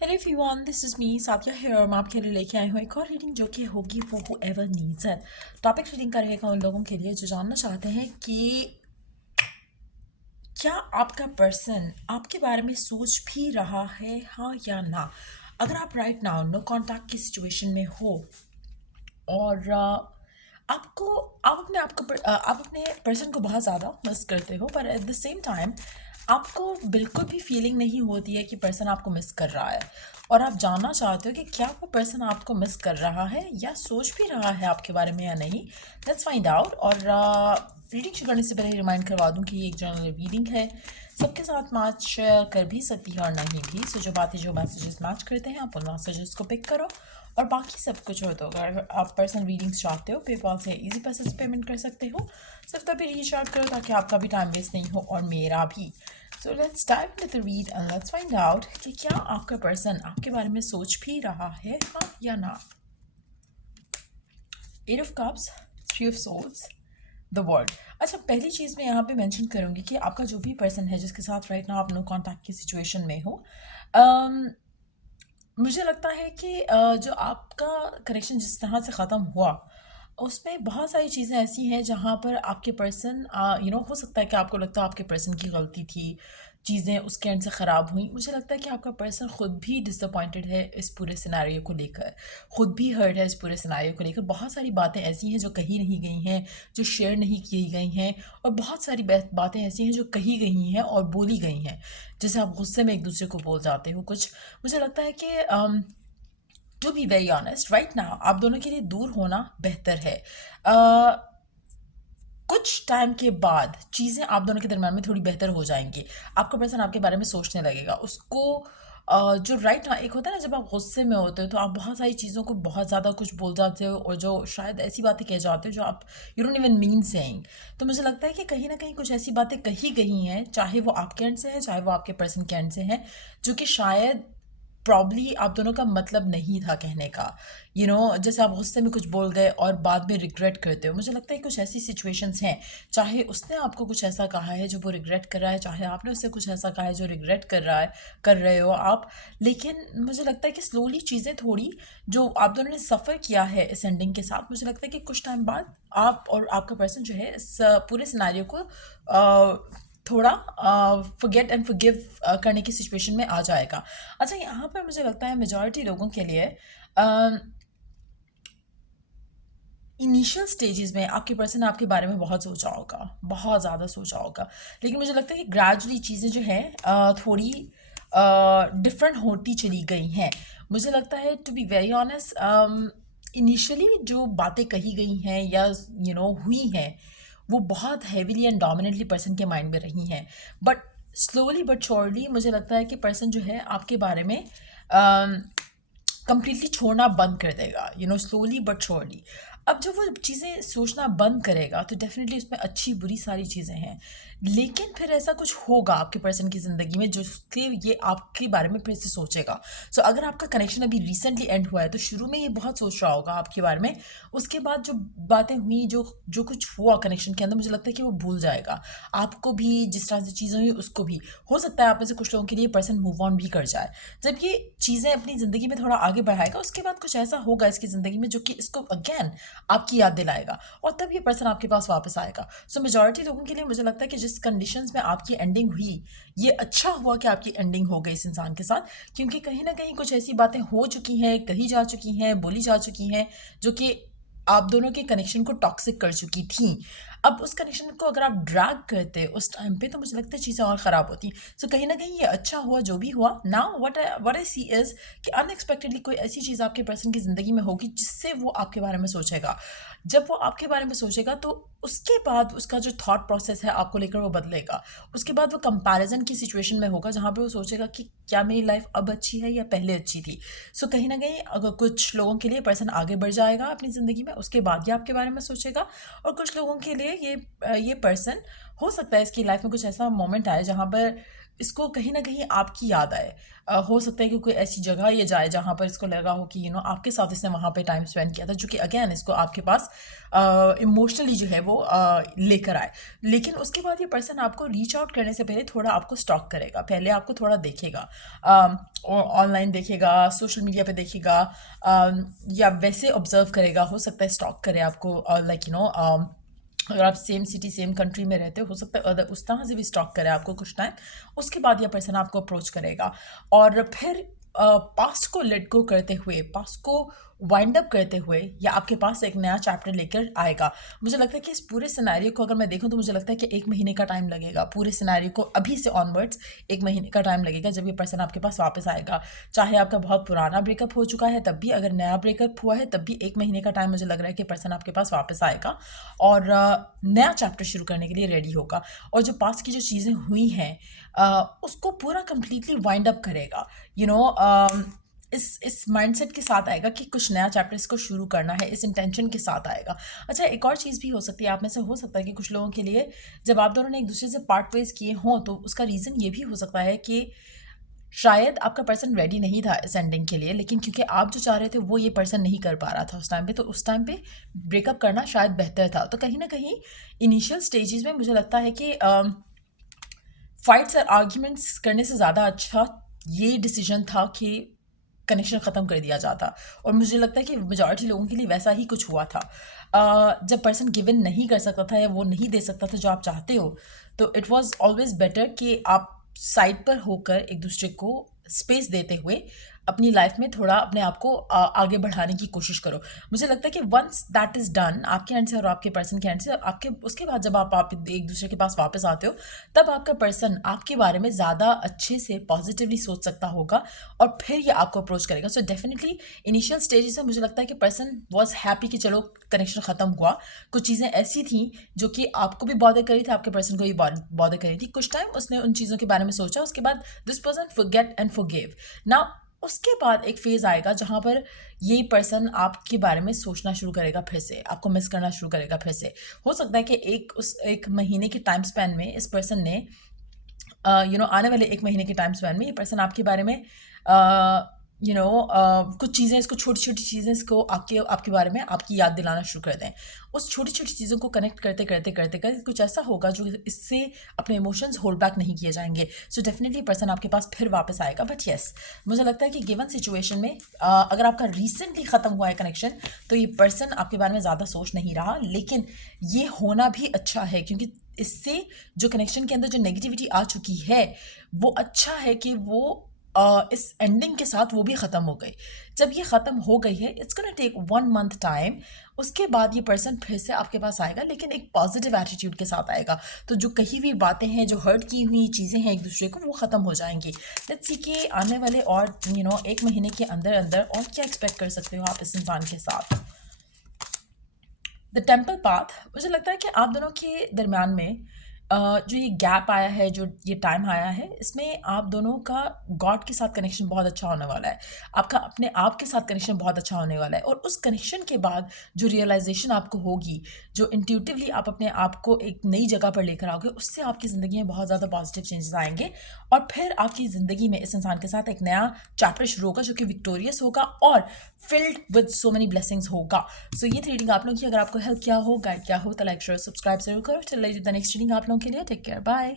Hello everyone, this is me Sathiya here और मैं आपके लिए लेके आई हूँ एक और रीडिंग जो कि होगी for whoever needs it. Topic reading का रहेगा उन लोगों के लिए जो जानना चाहते हैं कि क्या आपका पर्सन आपके बारे में सोच भी रहा है, हाँ या ना। अगर आप राइट नाउ नो कांटेक्ट की सिचुएशन में हो और आपको आप अपने पर्सन को बहुत ज़्यादा मिस करते हो, पर एट द सेम टाइम आपको बिल्कुल भी फीलिंग नहीं होती है कि पर्सन आपको मिस कर रहा है, और आप जानना चाहते हो कि क्या वो पर्सन आपको मिस कर रहा है या सोच भी रहा है आपके बारे में या नहीं। Let's find out. और रीडिंग शुरू करने से पहले रिमाइंड करवा दूं कि ये एक जनरल रीडिंग है, सबके साथ मैच कर भी सकती है और नहीं भी। सो जो मैसेजेस मैच करते हैं आप उन मैसेजेस को पिक करो, और बाकी सब कुछ हो तो अगर आप पर्सनल रीडिंग्स चाहते हो पेपॉल से इजी पैसे से पेमेंट कर सकते हो। सिर्फ तभी रीच आउट करो ताकि आपका भी टाइम वेस्ट नहीं हो और मेरा भी। So let's dive into the read and let's find out कि क्या आपका पर्सन आपके बारे में सोच भी रहा है, हाँ या ना। Eight of cups, three of souls, the world. अच्छा, पहली चीज़ मैं यहाँ पे मेंशन करूँगी कि आपका जो भी पर्सन है जिसके साथ राइट नाउ आप नो कॉन्टैक्ट की सिचुएशन में हो, मुझे लगता है कि जो आपका कनेक्शन जिस तरह से ख़त्म हुआ उसमें बहुत सारी चीज़ें ऐसी हैं जहाँ पर आपके पर्सन हो सकता है कि आपको लगता है आपके पर्सन की गलती थी, चीज़ें उसके एंड से ख़राब हुई। मुझे लगता है कि आपका पर्सन ख़ुद भी डिसअपॉइंटेड है इस पूरे सिनेरियो को लेकर, ख़ुद भी हर्ट है इस पूरे सिनेरियो को लेकर। बहुत सारी बातें ऐसी हैं जो कही नहीं गई हैं, जो शेयर नहीं की गई हैं, और बहुत सारी बातें ऐसी हैं जो कही गई हैं और बोली गई हैं, जैसे आप गुस्से में एक दूसरे को बोल जाते हो कुछ। मुझे लगता है कि to be very honest right now आप दोनों के लिए दूर होना बेहतर है। कुछ टाइम के बाद चीज़ें आप दोनों के दरम्यान में थोड़ी बेहतर हो जाएंगी। आपका पर्सन आपके बारे में सोचने लगेगा, उसको जो राइट ना एक होता है ना, जब आप गुस्से में होते हो तो आप बहुत सारी चीज़ों को बहुत ज़्यादा कुछ बोल जाते हो, और जो शायद ऐसी बातें कह जाते हो जो आप you don't even mean saying. तो मुझे लगता है कि कहीं ना कहीं कुछ ऐसी बातें कही गई हैं, चाहे वो आपके एंड से है चाहे वो आपके पर्सन के एंड से है, जो कि शायद प्रॉब्ली आप दोनों का मतलब नहीं था कहने का। जैसे आप गुस्से में कुछ बोल गए और बाद में रिग्रेट करते हो। मुझे लगता है कुछ ऐसी सिचुएशंस हैं, चाहे उसने आपको कुछ ऐसा कहा है जो वो रिग्रेट कर रहा है, चाहे आपने उससे कुछ ऐसा कहा है जो रिग्रेट कर रहे हो आप। लेकिन मुझे लगता है कि स्लोली चीज़ें थोड़ी जो आप दोनों ने सफ़र किया है इस एंडिंग के साथ, मुझे लगता है कि कुछ टाइम बाद आप और आपका पर्सन जो है इस पूरे सिनेरियो को थोड़ा फॉरगेट एंड फॉरगिव करने की सिचुएशन में आ जाएगा। अच्छा, यहाँ पर मुझे लगता है मेजॉरिटी लोगों के लिए इनिशियल स्टेजेस में आपके पर्सन ने आपके बारे में बहुत सोचा होगा, बहुत ज़्यादा सोचा होगा। लेकिन मुझे लगता है कि ग्रेजुअली चीज़ें जो हैं थोड़ी डिफरेंट होती चली गई हैं। मुझे लगता है to be very honest initially जो बातें कही गई हैं या हुई हैं, वो बहुत हैवीली एंड डोमिनेटली पर्सन के माइंड में रही हैं। बट स्लोली बट श्योरली मुझे लगता है कि पर्सन जो है आपके बारे में कंप्लीटली छोड़ना बंद कर देगा, स्लोली बट श्योरली। अब जब वो चीज़ें सोचना बंद करेगा तो डेफिनेटली उसमें अच्छी बुरी सारी चीज़ें हैं, लेकिन फिर ऐसा कुछ होगा आपके पर्सन की ज़िंदगी में जिसके ये आपके बारे में फिर से सोचेगा। सो अगर आपका कनेक्शन अभी रिसेंटली एंड हुआ है तो शुरू में ये बहुत सोच रहा होगा आपके बारे में। उसके बाद जो बातें हुई, जो जो कुछ हुआ कनेक्शन के अंदर, मुझे लगता है कि वो भूल जाएगा। आपको भी जिस तरह से चीज़ें हुई उसको भी। हो सकता है आप में से कुछ लोगों के लिए पर्सन मूव ऑन भी कर जाए। जब ये चीज़ें अपनी ज़िंदगी में थोड़ा आगे बढ़ाएगा उसके बाद कुछ ऐसा होगा इसकी ज़िंदगी में जो कि इसको अगेन आपकी याद दिलाएगा, और तब ये पर्सन आपके पास वापस आएगा। सो मेजॉरिटी लोगों के लिए मुझे लगता है कि जिस कंडीशंस में आपकी एंडिंग हुई, ये अच्छा हुआ कि आपकी एंडिंग हो गई इस इंसान के साथ, क्योंकि कहीं ना कहीं कुछ ऐसी बातें हो चुकी हैं, कही जा चुकी हैं, बोली जा चुकी हैं, जो कि आप दोनों के कनेक्शन को टॉक्सिक कर चुकी थी। अब उस कनेक्शन को अगर आप ड्रैग करते उस टाइम पे तो मुझे लगता है चीज़ें और ख़राब होती। सो कहीं ना कहीं ये अच्छा हुआ जो भी हुआ। Now what I see is कि अनएक्सपेक्टेडली कोई ऐसी चीज़ आपके पर्सन की ज़िंदगी में होगी जिससे वो आपके बारे में सोचेगा। जब वो आपके बारे में सोचेगा तो उसके बाद उसका जो थॉट प्रोसेस है आपको लेकर वो बदलेगा। उसके बाद वो कंपैरिजन की सिचुएशन में होगा जहाँ पे वो सोचेगा कि क्या मेरी लाइफ अब अच्छी है या पहले अच्छी थी। सो कहीं ना कहीं अगर कुछ लोगों के लिए पर्सन आगे बढ़ जाएगा अपनी ज़िंदगी में, उसके बाद ये आपके बारे में सोचेगा। और कुछ लोगों के लिए ये पर्सन हो सकता है इसकी लाइफ में कुछ ऐसा मोमेंट आए जहाँ पर इसको कहीं ना कहीं आपकी याद आए। हो सकता है कि कोई ऐसी जगह ये जाए जहाँ पर इसको लगा हो कि आपके साथ इसने वहाँ पे टाइम स्पेंड किया था, जो कि अगेन इसको आपके पास इमोशनली जो है वो लेकर आए। लेकिन उसके बाद ये पर्सन आपको रीच आउट करने से पहले थोड़ा आपको स्टॉक करेगा, पहले आपको थोड़ा देखेगा। और ऑनलाइन देखेगा, सोशल मीडिया पे देखेगा, या वैसे ऑब्जर्व करेगा, हो सकता है स्टॉक करे आपको, लाइक अगर आप सेम सिटी सेम कंट्री में रहते हो सकता है उस तरह से भी स्टॉक करे आपको कुछ टाइम। उसके बाद यह पर्सन आपको अप्रोच करेगा और फिर पास्ट को लेट गो करते हुए, पास्ट को वाइंड अप करते हुए, या आपके पास एक नया चैप्टर लेकर आएगा। मुझे लगता है कि इस पूरे सिनेरियो को अगर मैं देखूं तो मुझे लगता है कि 1 महीने का टाइम लगेगा। पूरे सिनेरियो को अभी से ऑनवर्ड्स 1 महीने का टाइम लगेगा जब ये पर्सन आपके पास वापस आएगा। चाहे आपका बहुत पुराना ब्रेकअप हो चुका है तब भी, अगर नया ब्रेकअप हुआ है तब भी 1 महीने का टाइम मुझे लग रहा है कि पर्सन आपके पास वापस आएगा और नया चैप्टर शुरू करने के लिए रेडी होगा। और जो पास्ट की जो चीज़ें हुई हैं उसको पूरा कंप्लीटली वाइंड अप करेगा। इस माइंडसेट के साथ आएगा कि कुछ नया चैप्टर इसको शुरू करना है, इस इंटेंशन के साथ आएगा। अच्छा, एक और चीज़ भी हो सकती है, आप में से हो सकता है कि कुछ लोगों के लिए जब आप दोनों ने एक दूसरे से पार्ट वेज किए हों तो उसका रीज़न ये भी हो सकता है कि शायद आपका पर्सन रेडी नहीं था इस एंडिंग के लिए, लेकिन क्योंकि आप जो चाह रहे थे वो ये पर्सन नहीं कर पा रहा था उस टाइम पे, तो उस टाइम पे ब्रेकअप करना शायद बेहतर था। तो कहीं ना कहीं इनिशियल स्टेजेस में मुझे लगता है कि फाइट्स और आर्ग्यूमेंट्स करने से ज़्यादा अच्छा ये डिसीजन था कि कनेक्शन ख़त्म कर दिया जाता। और मुझे लगता है कि मेजॉरिटी लोगों के लिए वैसा ही कुछ हुआ था। जब पर्सन गिवन नहीं कर सकता था या वो नहीं दे सकता था जो आप चाहते हो, तो इट वाज ऑलवेज बेटर कि आप साइड पर होकर एक दूसरे को स्पेस देते हुए अपनी लाइफ में थोड़ा अपने आप को आगे बढ़ाने की कोशिश करो। मुझे लगता है कि वंस दैट इज़ डन आपके एंड से और आपके पर्सन के एंड से, आपके उसके बाद जब आप एक दूसरे के पास वापस आते हो तब आपका पर्सन आपके बारे में ज़्यादा अच्छे से पॉजिटिवली सोच सकता होगा और फिर ये आपको अप्रोच करेगा। सो डेफिनेटली इनिशियल स्टेजेस में मुझे लगता है कि पर्सन वॉज हैप्पी कि चलो कनेक्शन ख़त्म हुआ। कुछ चीज़ें ऐसी थी जो कि आपको भी बॉदर करी थी, आपके पर्सन को भी बॉदर करी थी। कुछ टाइम उसने उन चीज़ों के बारे में सोचा, उसके बाद this person forget and forgive. Now उसके बाद एक फेज़ आएगा जहाँ पर ये पर्सन आपके बारे में सोचना शुरू करेगा, फिर से आपको मिस करना शुरू करेगा फिर से। हो सकता है कि एक महीने के टाइम स्पैन में इस पर्सन ने आने वाले 1 महीने के टाइम स्पैन में ये पर्सन आपके बारे में कुछ चीज़ें, इसको छोटी-छोटी चीज़ें इसको आपके बारे में आपकी याद दिलाना शुरू कर दें। उस छोटी-छोटी चीज़ों को कनेक्ट करते कुछ ऐसा होगा जो इससे अपने इमोशंस होल्ड बैक नहीं किए जाएँगे। सो डेफिनिटली पर्सन आपके पास फिर वापस आएगा। बट येस, मुझे लगता है कि गिवन सिचुएशन में अगर आपका रिसेंटली ख़त्म हुआ है कनेक्शन, तो ये पर्सन आपके बारे में ज़्यादा सोच नहीं रहा, लेकिन ये होना भी अच्छा है क्योंकि इससे जो कनेक्शन के अंदर जो नेगेटिविटी आ चुकी है, वो अच्छा है कि वो इस एंडिंग के साथ वो भी ख़त्म हो गई। जब ये ख़त्म हो गई है, it's gonna take 1 month time. उसके बाद ये पर्सन फिर से आपके पास आएगा, लेकिन एक पॉजिटिव एटीट्यूड के साथ आएगा। तो जो कही हुई बातें हैं, जो हर्ट की हुई चीज़ें हैं एक दूसरे को, वो ख़त्म हो जाएंगी। लेट्स सी कि आने वाले और 1 महीने के अंदर अंदर और क्या एक्सपेक्ट कर सकते हो आप इस इंसान के साथ। द टेम्पल पाथ, मुझे लगता है कि आप दोनों के दरमियान में जो ये गैप आया है, जो ये टाइम आया है, इसमें आप दोनों का गॉड के साथ कनेक्शन बहुत अच्छा होने वाला है। आपका अपने आप के साथ कनेक्शन बहुत अच्छा होने वाला है। और उस कनेक्शन के बाद जो रियलाइजेशन आपको होगी, जो इंट्यूटिवली आप अपने आप को एक नई जगह पर लेकर आओगे, उससे आपकी ज़िंदगी में बहुत ज़्यादा पॉजिटिव चेंजेस आएंगे और फिर आपकी ज़िंदगी में इस इंसान के साथ एक नया चैप्टर शुरू होगा जो कि विक्टोरियस होगा और filled with so many blessings होगा। सो ये रीडिंग आप लोगों की अगर आपको हेल्प किया हो, गाइड किया हो, तो लाइक शेयर सब्सक्राइब जरूर करो। चलिए द नेक्स्ट रीडिंग आप लोगों के लिए। Take care, bye.